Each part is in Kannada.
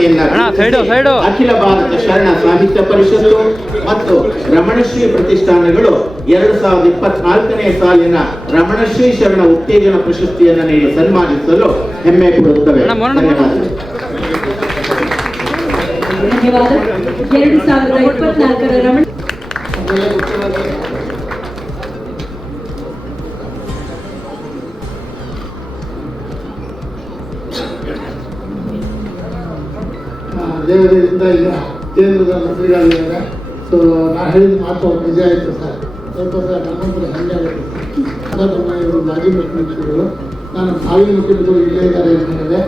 ಸಾಧನೆಯನ್ನ ಅಖಿಲ ಭಾರತ ಶರಣ ಸಾಹಿತ್ಯ ಪರಿಷತ್ತು ಮತ್ತು ರಮಣಶ್ರೀ ಪ್ರತಿಷ್ಠಾನಗಳು 2024ನೇ ಸಾಲಿನ ರಮಣಶ್ರೀ ಶರಣ ಉತ್ತೇಜನ ಪ್ರಶಸ್ತಿಯನ್ನು ನೀಡಿ ಸನ್ಮಾನಿಸಲು ಹೆಮ್ಮೆ ಪಡುತ್ತವೆ. ಧನ್ಯವಾದ. 2024ರ ರಮಣ ದೇವರಿಂದ ಈಗ ಕೇಂದ್ರದ ಮಂತ್ರಿಗಳಿದ್ದಾರೆ. ಸೊ ನಾ ಹೇಳಿದ ಮಾತು ನಿಜ ಆಯಿತು ಸರ್. ಸ್ವಲ್ಪ ಸರ್ ನಮ್ಮಂತರ ಹೆಮ್ಮೆ ಆಗುತ್ತೆ ಸರ್. ಇವರು ಮಾಜಿ ಮುಖ್ಯಮಂತ್ರಿಗಳು, ನಾನು ಭಾವಿ ಮುಖ್ಯಮಂತ್ರಿಗಳು ಇಲ್ಲೇ ಇದ್ದಾರೆ ಎಂದರೆ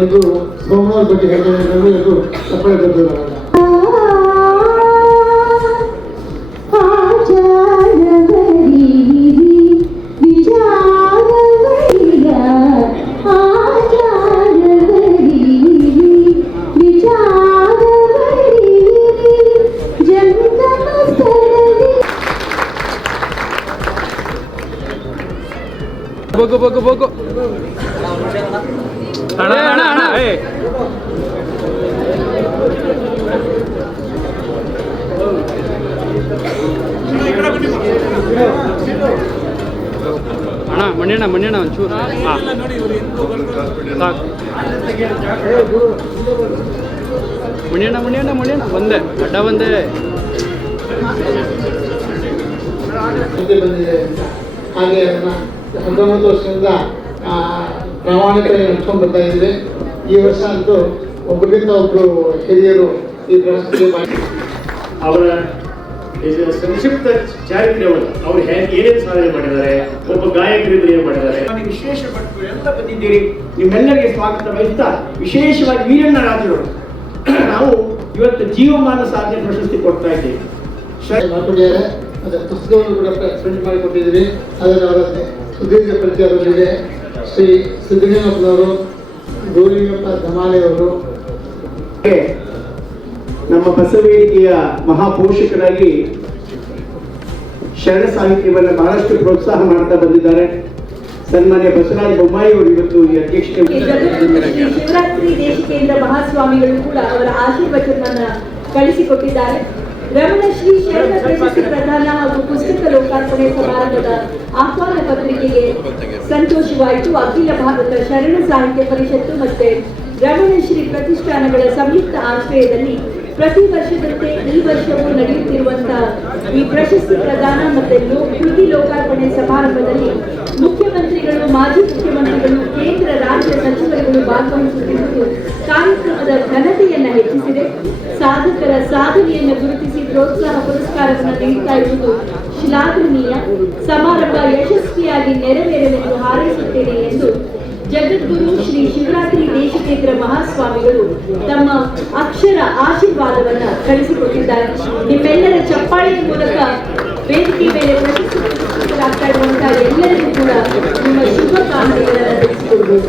ಎಲ್ಲರೂ ಸೋಮವಾರ ಬಗ್ಗೆ ಹೇಳಿದರೆ ಎಲ್ಲರೂ ಸಫಲ ಬಂದಿರೋಲ್ಲ. ಬೋಗು ಅಣ್ಣ ಅಣ್ಣ ಅಣ್ಣ ಅಣ್ಣ ಮಣ್ಯಣ್ಣ ಒಂಚೂರು ಸಾಕು. ಮಣ್ಯಣ್ಣ ಒಂದೇ ಅಡ್ಡ ಒಂದೇ ಬಂದಿದೆ. ಹಾಗೆ ಅದನ್ನು 19 ವರ್ಷದಿಂದ ಪ್ರಾಮಾಣಿಕ ನಡ್ಕೊಂಡು ಬರ್ತಾ ಇದ್ವಿ. ಈ ವರ್ಷ ಅಂತೂ ಒಬ್ಬರಿಂದ ಒಬ್ಬರು ಹಿರಿಯರು ಈ ಪ್ರಶಸ್ತಿ ಅವರ ಸಂಕ್ಷಿಪ್ತ ಚಾರಿತ್ರ್ಯವನ್ನು ಅವ್ರು ಏನೇನು ಸಾಧನೆ ಮಾಡಿದ್ದಾರೆ, ಒಬ್ಬ ಗಾಯಕರಿಂದ ಏನು ಮಾಡಿದ್ದಾರೆ, ವಿಶೇಷ ಪಟ್ಟು ಎಲ್ಲ ಬಂದಿದ್ದೀರಿ. ನಿಮ್ಮೆಲ್ಲರಿಗೆ ಸ್ವಾಗತ ಬಯಸ್ತಾ ವಿಶೇಷವಾಗಿ ವೀರಣ್ಣ ರಾಜರು ನಾವು ಇವತ್ತು ಜೀವಮಾನ ಸಾಧನೆ ಪ್ರಶಸ್ತಿ ಕೊಡ್ತಾ ಇದ್ದೀವಿ. ಮಾಡಿಕೊಂಡಿದ್ದಾರೆ. ಅದರ ಪುಸ್ತಕವನ್ನು ಕೂಡ ಪ್ರಿಂಟ್ ಮಾಡಿಕೊಟ್ಟಿದ್ದೀವಿ. ಅದರ ಅವರದ್ದೇ ಸುದೀರ್ಘ ಪರಿಚಯದಲ್ಲಿದೆ. ಶ್ರೀ ಸಿದ್ದಲಿಂಗಪ್ಪನವರು, ಗೌರಿಯಪ್ಪ ಧಮಾಲೆಯವರು, ನಮ್ಮ ಬಸವೇದಿಕೆಯ ಮಹಾಪೋಷಕರಾಗಿ ಶರಣ ಸಾಹಿತ್ಯವನ್ನು ಬಹಳಷ್ಟು ಪ್ರೋತ್ಸಾಹ ಮಾಡ್ತಾ ಬಂದಿದ್ದಾರೆ. ಸನ್ಮಾನ್ಯ ಬಸವರಾಜ ಬೊಮ್ಮಾಯಿ ಅವರು ಇವತ್ತು ಈ ಅಧ್ಯಕ್ಷತೆ. ಶಿವರಾತ್ರಿ ದೇಶಿಕೇಂದ್ರ ಮಹಾಸ್ವಾಮಿಗಳು ಕೂಡ ಅವರ ಆಶೀರ್ವಚನವನ್ನ ಕಳಿಸಿಕೊಟ್ಟಿದ್ದಾರೆ. ರಮಣಶ್ರೀ ಶರಣ ಪ್ರಶಸ್ತಿ ಪ್ರದಾನ ಹಾಗೂ ಪುಸ್ತಕ ಲೋಕಾರ್ಪಣೆ ಸಮಾರಂಭದ ಆಹ್ವಾನ ಪತ್ರಿಕೆಗೆ ಸಂತೋಷವಾಯಿತು. ಅಖಿಲ ಭಾರತ ಶರಣ ಸಾಹಿತ್ಯ ಪರಿಷತ್ತು ಮತ್ತೆ ರಮಣಶ್ರೀ ಪ್ರತಿಷ್ಠಾನಗಳ ಸಂಯುಕ್ತ ಆಶ್ರಯದಲ್ಲಿ ಪ್ರತಿ ವರ್ಷದಂತೆ ಈ ವರ್ಷವೂ ನಡೆಯುತ್ತಿರುವಂತಹ ಈ ಪ್ರಶಸ್ತಿ ಪ್ರದಾನ ಮತ್ತೆ ಕೃತಿ ಲೋಕಾರ್ಪಣೆ ಸಮಾರಂಭದಲ್ಲಿ ಮುಖ್ಯಮಂತ್ರಿಗಳು, ಮಾಜಿ ಮುಖ್ಯಮಂತ್ರಿಗಳು, ಕೇಂದ್ರ ರಾಜ್ಯ ಸಚಿವರುಗಳು ಭಾಗವಹಿಸುತ್ತಿರುವುದು ಕಾರ್ಯಕ್ರಮದ ಘನತೆಯನ್ನು ಹೆಚ್ಚಿಸಿದೆ. ಸಾಧಕರ ಸಾಧನೆಯನ್ನು ಗುರುತಿಸಿ ಪ್ರೋತ್ಸಾಹ ಪುರಸ್ಕಾರವನ್ನು ನೀಡುತ್ತಾ ಇರುವುದು ಶ್ಲಾಘನೀಯ. ಸಮಾರಂಭ ಯಶಸ್ವಿಯಾಗಿ ನೆರವೇರಲೆಂದು ಹಾರೈಸುತ್ತೇನೆ ಎಂದು ಜಗದ್ಗುರು ಶ್ರೀ ಶಿವರಾತ್ರಿ ದೇಶಿಕೇಂದ್ರ ಮಹಾಸ್ವಾಮಿಗಳು ತಮ್ಮ ಅಕ್ಷರ ಆಶೀರ್ವಾದವನ್ನ ಕಳಿಸಿಕೊಟ್ಟಿದ್ದಾರೆ. ನಿಮ್ಮೆಲ್ಲರ ಚಪ್ಪಾಳೆಯ ಮೂಲಕ ವೇದಿಕೆ ಮೇಲೆ ಪ್ರಶಸ್ತಿಗಳಾಗ್ತಾ ಇರುವಂತಹ ಎಲ್ಲರಿಗೂ ಕೂಡ ನಿಮ್ಮ ಶುಭಕಾಮನೆಗಳನ್ನು ತಿಳಿಸಿಕೊಡಬೇಕು.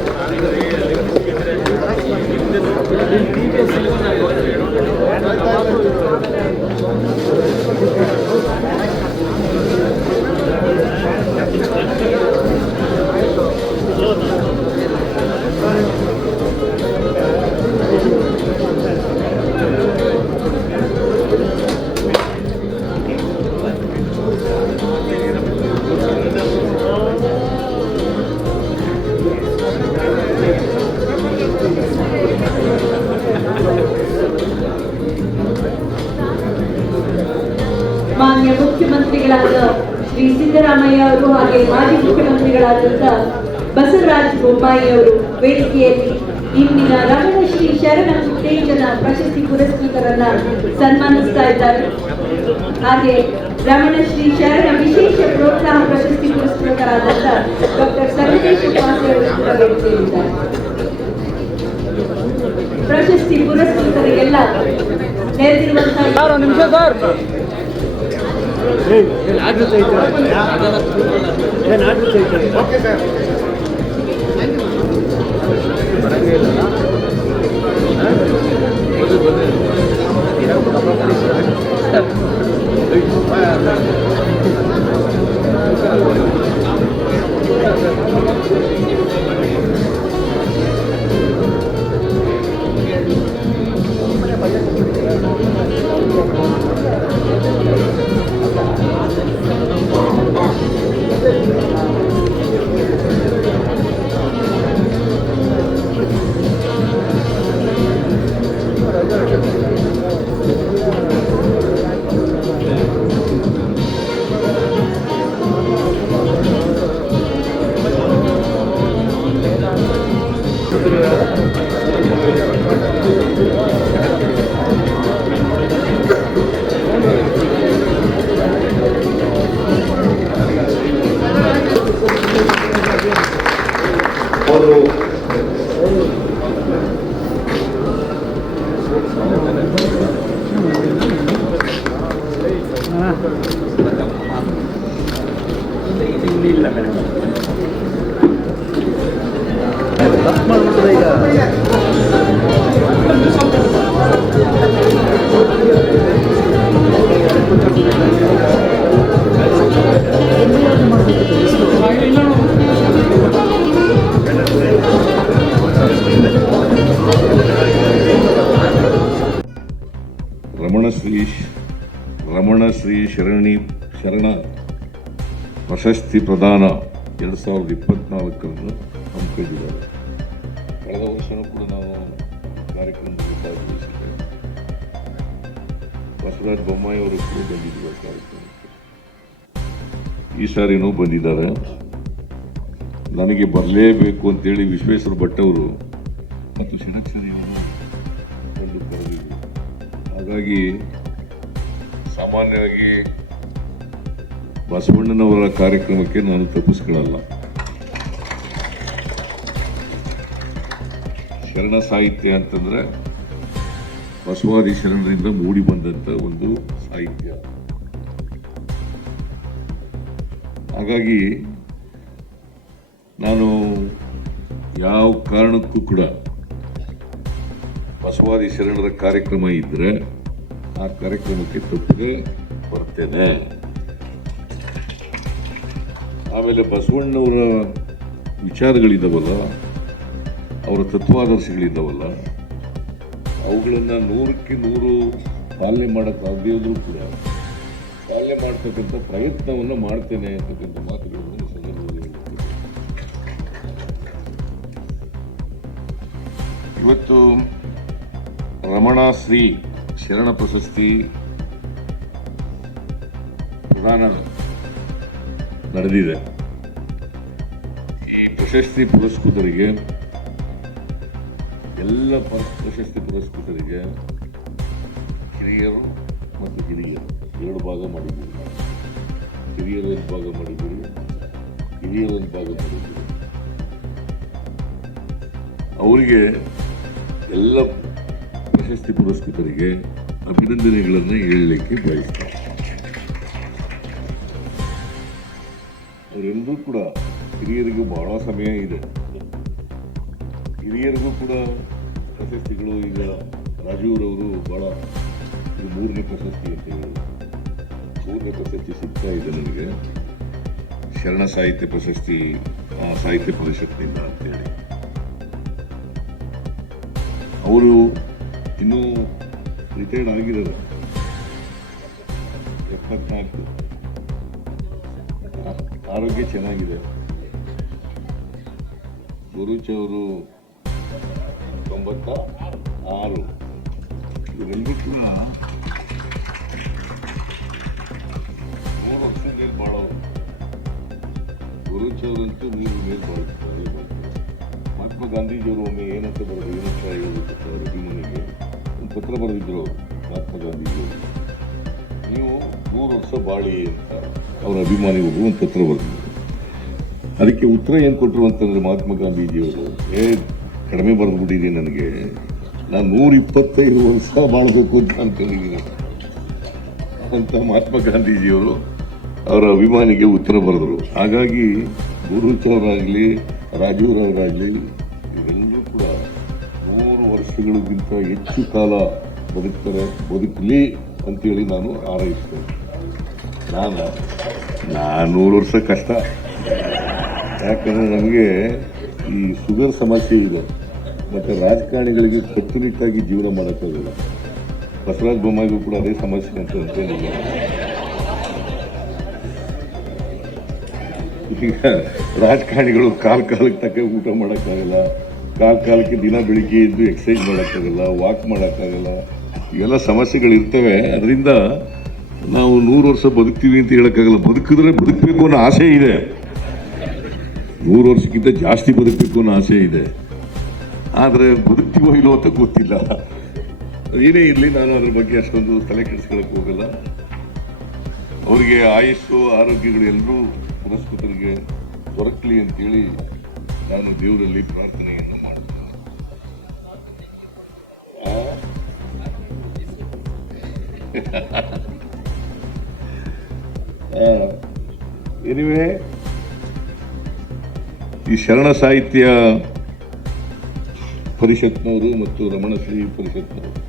ಮಾನ್ಯ ಮುಖ್ಯಮಂತ್ರಿಗಳಾದ ಶ್ರೀ ಸಿದ್ದರಾಮಯ್ಯ ಅವರು ಹಾಗೆ ಮಾಜಿ ಮುಖ್ಯಮಂತ್ರಿಗಳಾದಂತಹ ಬಸವರಾಜ ಬೊಮ್ಮಾಯಿ ಅವರು ವೇದಿಕೆಯಲ್ಲಿ ಇಂದಿನ ರಮಣಶ್ರೀ ಶರಣ ಉತ್ತೇಜನ ಪ್ರಶಸ್ತಿ ಪುರಸ್ಕೃತರನ್ನ ಸನ್ಮಾನಿಸ್ತಾ ಇದ್ದಾರೆ. ಹಾಗೆ ರಮಣಶ್ರೀ ಶರಣ ವಿಶೇಷ ಪ್ರೋತ್ಸಾಹ ಪ್ರಶಸ್ತಿ ಪುರಸ್ಕೃತರಾದಂತಹ ಡಾಕ್ಟರ್ ಸಂಗಮೇಶ್ ಪಾಸಿ ಅವರು ಕೂಡ ವೇದಿಕೆಯಲ್ಲಿದ್ದಾರೆ. ಪ್ರಶಸ್ತಿ ಪುರಸ್ಕೃತರಿಗೆಲ್ಲ ನೆರೆದಿರುವಂತಹ ರಮಣಶ್ರೀ ಶರಣ ಪ್ರಶಸ್ತಿ ಪ್ರದಾನ 2024 ಹಮ್ಮಿಕೊಂಡಿದ್ದಾರೆ. ಕಳೆದ ವರ್ಷನೂ ಕೂಡ ನಾವು ಕಾರ್ಯಕ್ರಮದಲ್ಲಿ ಭಾಗವಹಿಸಿದ್ದೇವೆ. ಬಸವರಾಜ ಬೊಮ್ಮಾಯಿ ಅವರು ಕೂಡ ಬಂದಿದ್ದಾರೆ ಕಾರ್ಯಕ್ರಮಕ್ಕೆ. ಈ ಸಾರಿನೂ ಬಂದಿದ್ದಾರೆ. ನನಗೆ ಬರಲೇಬೇಕು ಅಂತೇಳಿ ವಿಶ್ವೇಶ್ವರ ಭಟ್ ಅವರು ಮತ್ತು ಷಡಕ್ಷರಿಯವರು ಕಂಡು ಕರೆದಿದ್ರು. ಹಾಗಾಗಿ ಸಾಮಾನ್ಯವಾಗಿ ಬಸವಣ್ಣನವರ ಕಾರ್ಯಕ್ರಮಕ್ಕೆ ನಾನು ತಪ್ಪಿಸ್ಕೊಳ್ಳಲ್ಲ. ಶರಣ ಸಾಹಿತ್ಯ ಅಂತಂದ್ರೆ ಬಸವಾದಿ ಶರಣರಿಂದ ಮೂಡಿ ಬಂದಂತ ಒಂದು ಸಾಹಿತ್ಯ. ಹಾಗಾಗಿ ನಾನು ಯಾವ ಕಾರಣಕ್ಕೂ ಕೂಡ ಬಸವಾದಿ ಶರಣರ ಕಾರ್ಯಕ್ರಮ ಇದ್ರೆ ಆ ಕಾರ್ಯಕ್ರಮಕ್ಕೆ ತಪ್ಪದೆ ಬರ್ತೇನೆ. ಆಮೇಲೆ ಬಸವಣ್ಣವರ ವಿಚಾರಗಳಿದ್ದಾವಲ್ಲ, ಅವರ ತತ್ವಾದರ್ಶಗಳಿದ್ದಾವಲ್ಲ, ಅವುಗಳನ್ನು 100ಕ್ಕೆ 100 ಪಾಲನೆ ಮಾಡೋಕ್ಕಾಗದೇ ಇದ್ರೂ ಕೂಡ ಪಾಲನೆ ಮಾಡ್ತಕ್ಕಂಥ ಪ್ರಯತ್ನವನ್ನು ಮಾಡ್ತೇನೆ ಅಂತಕ್ಕಂಥ ಮಾತುಗಳನ್ನು ಸಂದರ್ಭದಲ್ಲಿ ಹೇಳ್ತೀನಿ. ಇವತ್ತು ರಮಣಶ್ರೀ ಶರಣ ಪ್ರಶಸ್ತಿ ಪ್ರದಾನ ನಡೆದಿದೆ. ಈ ಪ್ರಶಸ್ತಿ ಪುರಸ್ಕೃತರಿಗೆ ಎಲ್ಲ ಪ್ರಶಸ್ತಿ ಪುರಸ್ಕೃತರಿಗೆ ಹಿರಿಯರು ಮತ್ತು ಹಿರಿಯರು 2 ಭಾಗ ಮಾಡಿದ್ದೀವಿ. ಹಿರಿಯರು 1 ಭಾಗ ಮಾಡಿದ್ದೀವಿ, ಹಿರಿಯರು 1 ಭಾಗ ಮಾಡಿದ್ದೀವಿ. ಅವರಿಗೆ ಎಲ್ಲ ಪ್ರಶಸ್ತಿ ಪುರಸ್ಕೃತರಿಗೆ ಅಭಿನಂದನೆಗಳನ್ನು ಹೇಳಲಿಕ್ಕೆ ಬಯಸ್ತಾರೆ. ಅವರೆಲ್ಲರೂ ಕೂಡ ಹಿರಿಯರಿಗೂ ಬಹಳ ಸಮಯ ಇದೆ. ಹಿರಿಯರಿಗೂ ಕೂಡ ಪ್ರಶಸ್ತಿಗಳು ಈಗ ರಾಜೀವ್ರವರು ಬಹಳ 3ನೇ ಪ್ರಶಸ್ತಿ ಅಂತ ಹೇಳಿ 3ನೇ ಪ್ರಶಸ್ತಿ ಸಿಗ್ತಾ ಇದೆ ನನಗೆ, ಶರಣ ಸಾಹಿತ್ಯ ಪ್ರಶಸ್ತಿ ಸಾಹಿತ್ಯ ಪರಿಷತ್ನಿಂದ ಅಂತೇಳಿ. ಅವರು ಇನ್ನೂ ರಿಟೈರ್ಡ್ ಆಗಿದ್ದಾರೆ, 74. ಆರೋಗ್ಯ ಚೆನ್ನಾಗಿದೆ. ಗುರುಚ್ ಅವರು 96. ಇವರೆಲ್ಲರೂ ಕೂಡ 3 ವರ್ಷದಲ್ಲಿ ಬಾಳೋರು. ಗುರುಚ್ ಅವರಂತೂ ನೀರು ಮೇಲೆ ಬಾಳ್ತಾರೆ. ಮಹಾತ್ಮ ಗಾಂಧೀಜಿಯವರು ಒಮ್ಮೆ ಏನಂತ ಬರೋದು, ಏನಂತ ಹೇಳಬೇಕು ಅವರ ಅಭಿಮಾನಿಗೆ ಒಂದು ಪತ್ರ ಬರೆದಿದ್ರು ಅವರು. ಮಹಾತ್ಮ ಗಾಂಧೀಜಿಯವರು ನೀವು 3 ವರ್ಷ ಬಾಳಿ ಅಂತ ಅವರ ಅಭಿಮಾನಿಗಳು ಒಂದು ಪತ್ರ ಬರೆದಿದ್ರು. ಅದಕ್ಕೆ ಉತ್ತರ ಏನು ಕೊಟ್ಟರು ಅಂತಂದ್ರೆ ಮಹಾತ್ಮ ಗಾಂಧೀಜಿಯವರು, ಕಡಿಮೆ ಬರೆದ್ಬಿಟ್ಟಿದ್ದೀನಿ, ನನಗೆ ನಾನು 125 ವರ್ಷ ಬಾಳಬೇಕು ಅಂತ ಅನ್ಕೊಂಡಿದ್ದೀನಿ ಅಂತ ಮಹಾತ್ಮ ಗಾಂಧೀಜಿಯವರು ಅವರ ಅಭಿಮಾನಿಗೆ ಉತ್ತರ ಬರೆದರು. ಹಾಗಾಗಿ ಗುರುಚ್ ಅವರಾಗಲಿ ರಾಜೀವ್ರವರಾಗಲಿ ಇವರೆಲ್ಲರೂ ಕೂಡ 100 ವರ್ಷಗಳಿಗಿಂತ ಹೆಚ್ಚು ಕಾಲ ಬದುಕಲಿ ಅಂತೇಳಿ ನಾನು ಹಾರೈಸ್ತೇನೆ. ನಾನು 100 ವರ್ಷ ಕಷ್ಟ, ಯಾಕಂದರೆ ನನಗೆ ಈ ಶುಗರ್ ಸಮಸ್ಯೆ ಇದೆ ಮತ್ತು ರಾಜಕಾರಣಿಗಳಿಗೆ ಕಟ್ಟುನಿಟ್ಟಾಗಿ ಜೀವನ ಮಾಡೋಕ್ಕಾಗಲ್ಲ. ಬಸವರಾಜ ಬೊಮ್ಮಾಯಿಗೂ ಕೂಡ ಅದೇ ಸಮಸ್ಯೆ ಅಂತ ಅಂತೇನಿಲ್ಲ. ಈಗ ರಾಜಕಾರಣಿಗಳು ಕಾಲಕ್ಕೆ ತಕ್ಕ ಊಟ ಮಾಡೋಕ್ಕಾಗಲ್ಲ, ಕಾಲಕ್ಕೆ ದಿನ ಬೆಳಿಗ್ಗೆ ಎದ್ದು ಎಕ್ಸಸೈಸ್ ಮಾಡೋಕ್ಕಾಗಲ್ಲ, ವಾಕ್ ಮಾಡೋಕ್ಕಾಗಲ್ಲ, ಇವೆಲ್ಲ ಸಮಸ್ಯೆಗಳಿರ್ತವೆ. ಅದರಿಂದ ನಾವು 100 ವರ್ಷ ಬದುಕ್ತೀವಿ ಅಂತ ಹೇಳೋಕ್ಕಾಗಲ್ಲ. ಬದುಕಿದ್ರೆ ಬದುಕಬೇಕು ಅನ್ನೋ ಆಸೆ ಇದೆ, 100 ವರ್ಷಕ್ಕಿಂತ ಜಾಸ್ತಿ ಬದುಕಬೇಕು ಅನ್ನೋ ಆಸೆ ಇದೆ. ಆದರೆ ಬದುಕ್ತೀವೋ ಇಲ್ಲೋ ಅಂತ ಗೊತ್ತಿಲ್ಲ. ಏನೇ ಇರಲಿ, ನಾನು ಅದ್ರ ಬಗ್ಗೆ ಅಷ್ಟೊಂದು ತಲೆ ಕೆಡಿಸ್ಕೊಳ್ಳೋಕೆ ಹೋಗಲ್ಲ. ಅವರಿಗೆ ಆಯುಸ್ಸು ಆರೋಗ್ಯಗಳು ಎಲ್ಲರೂ ಪುರಸ್ಕೃತರಿಗೆ ದೊರಕಲಿ ಅಂತೇಳಿ ನಾನು ದೇವರಲ್ಲಿ ಪ್ರಾರ್ಥನೆಯನ್ನು ಮಾಡ್ತೇನೆ. ಎನಿವೆ ಈ ಶರಣ ಸಾಹಿತ್ಯ ಪರಿಷತ್ನವರು ಮತ್ತು ರಮಣಶ್ರೀ ಪರಿಷತ್ನವರು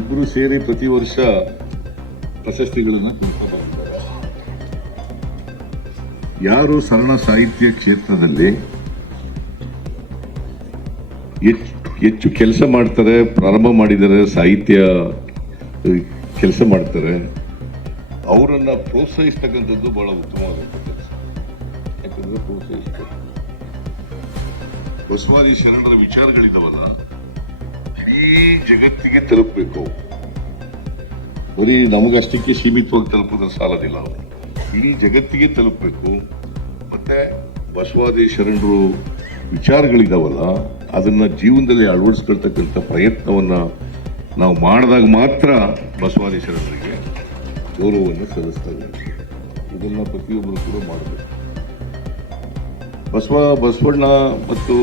ಇಬ್ಬರು ಸೇರಿ ಪ್ರತಿ ವರ್ಷ ಪ್ರಶಸ್ತಿಗಳನ್ನು ಕೊಡ್ತಾ ಇದ್ದಾರೆ. ಯಾರು ಶರಣ ಸಾಹಿತ್ಯ ಕ್ಷೇತ್ರದಲ್ಲಿ ಹೆಚ್ಚು ಕೆಲಸ ಮಾಡ್ತಾರೆ, ಪ್ರಾರಂಭ ಮಾಡಿದ್ದಾರೆ, ಸಾಹಿತ್ಯ ಕೆಲಸ ಮಾಡ್ತಾರೆ, ಅವರನ್ನ ಪ್ರೋತ್ಸಾಹಿಸ್ತಕ್ಕಂಥದ್ದು ಬಹಳ ಉತ್ತಮವಾದಂಥ ಕೆಲಸ. ಯಾಕಂದ್ರೆ ಪ್ರೋತ್ಸಾಹಿಸ್ತಾರೆ. ಬಸವಾದಿ ಶರಣರ ವಿಚಾರಗಳಿದಾವಲ್ಲ, ಇಡೀ ಜಗತ್ತಿಗೆ ತಲುಪಬೇಕು. ಬರೀ ನಮಗಷ್ಟಕ್ಕೆ ಸೀಮಿತವಾಗಿ ತಲುಪಿದ್ರೆ ಸಾಲದಿಲ್ಲ. ಅವರು ಇಡೀ ಜಗತ್ತಿಗೆ ತಲುಪಬೇಕು. ಮತ್ತೆ ಬಸವಾದಿ ಶರಣರು ವಿಚಾರಗಳಿದಾವಲ್ಲ, ಅದನ್ನ ಜೀವನದಲ್ಲಿ ಅಳವಡಿಸ್ಕೊಳ್ತಕ್ಕಂಥ ಪ್ರಯತ್ನವನ್ನ ನಾವು ಮಾಡಿದಾಗ ಮಾತ್ರ ಬಸವಾದಿ ಶರಣರಿಗೆ ಗೌರವವನ್ನು ಸಲ್ಲಿಸ್ತಾರೆ. ಇದನ್ನ ಪ್ರತಿಯೊಬ್ಬರು ಕೂಡ ಮಾಡಬೇಕು. ಬಸವಣ್ಣ ಮತ್ತು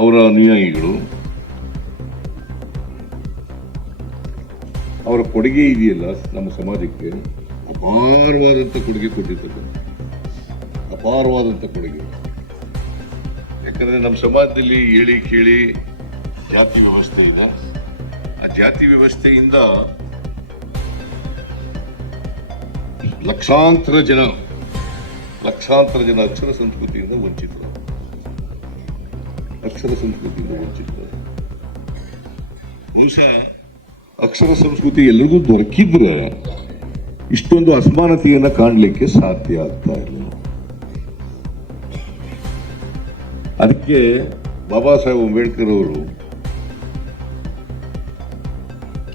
ಅವರ ಅನುಯಾಯಿಗಳು ಅವರ ಕೊಡುಗೆ ಇದೆಯಲ್ಲ ನಮ್ಮ ಸಮಾಜಕ್ಕೆ, ಅಪಾರವಾದಂಥ ಕೊಡುಗೆ ಕೊಟ್ಟಿರ್ತಕ್ಕಂಥ ಅಪಾರವಾದಂಥ ಕೊಡುಗೆ. ಯಾಕಂದ್ರೆ ನಮ್ಮ ಸಮಾಜದಲ್ಲಿ ಹೇಳಿ ಕೇಳಿ ಜಾತಿ ವ್ಯವಸ್ಥೆ ಇದೆ. ಆ ಜಾತಿ ವ್ಯವಸ್ಥೆಯಿಂದ ಲಕ್ಷಾಂತರ ಜನ ಅಕ್ಷರ ಸಂಸ್ಕೃತಿಯಿಂದ ವಂಚಿತರು. ಬಹುಶಃ ಅಕ್ಷರ ಸಂಸ್ಕೃತಿ ಎಲ್ಲರಿಗೂ ದೊರಕಿದ್ರೆ ಇಷ್ಟೊಂದು ಅಸಮಾನತೆಯನ್ನ ಕಾಣಲಿಕ್ಕೆ ಸಾಧ್ಯ ಆಗ್ತಾ ಇಲ್ಲ. ಅದಕ್ಕೆ ಬಾಬಾ ಸಾಹೇಬ್ ಅಂಬೇಡ್ಕರ್ ಅವರು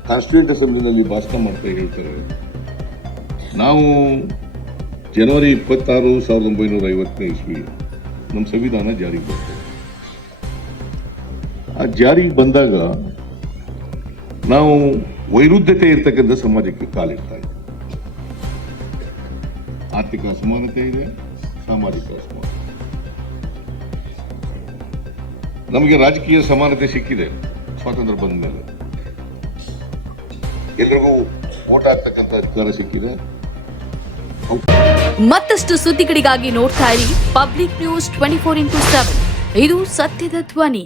ಕಾನ್ಸ್ಟಿಟ್ಯೂಂಟ್ ಅಸೆಂಬ್ಲಿನಲ್ಲಿ ಭಾಷಣ ಮಾಡ್ತಾ ಹೇಳ್ತಾರೆ, ನಾವು ಜನವರಿ 26, 1950ನೇ ಇಸ್ವಿ ನಮ್ಮ ಸಂವಿಧಾನ ಜಾರಿಗೆ ಬರ್ತದೆ. ಆ ಜಾರಿಗೆ ಬಂದಾಗ ನಾವು ವೈರುಧ್ಯತೆ ಇರ್ತಕ್ಕಂಥ ಸಮಾಜಕ್ಕೆ ಕಾಲಿಡ್ತಾ ಇದ್ದೀವಿ. ಆರ್ಥಿಕ ಅಸಮಾನತೆ ಇದೆ, ಸಾಮಾಜಿಕ ಅಸಮಾನತೆ. ನಮಗೆ ರಾಜಕೀಯ ಸಮಾನತೆ ಸಿಕ್ಕಿದೆ ಸ್ವಾತಂತ್ರ್ಯ ಬಂದ ಮೇಲೆ. ಎಲ್ರಿಗೂ ವೋಟ್ ಹಾಕ್ತಕ್ಕಂಥ ಅಧಿಕಾರ ಸಿಕ್ಕಿದೆ. ಮತ್ತಷ್ಟು ಸುದ್ದಿಗಳಿಗಾಗಿ ನೋಡ್ತಾ ಇರಿ ಪಬ್ಲಿಕ್ ನ್ಯೂಸ್ 24x7. ಇದು ಸತ್ಯದ ಧ್ವನಿ.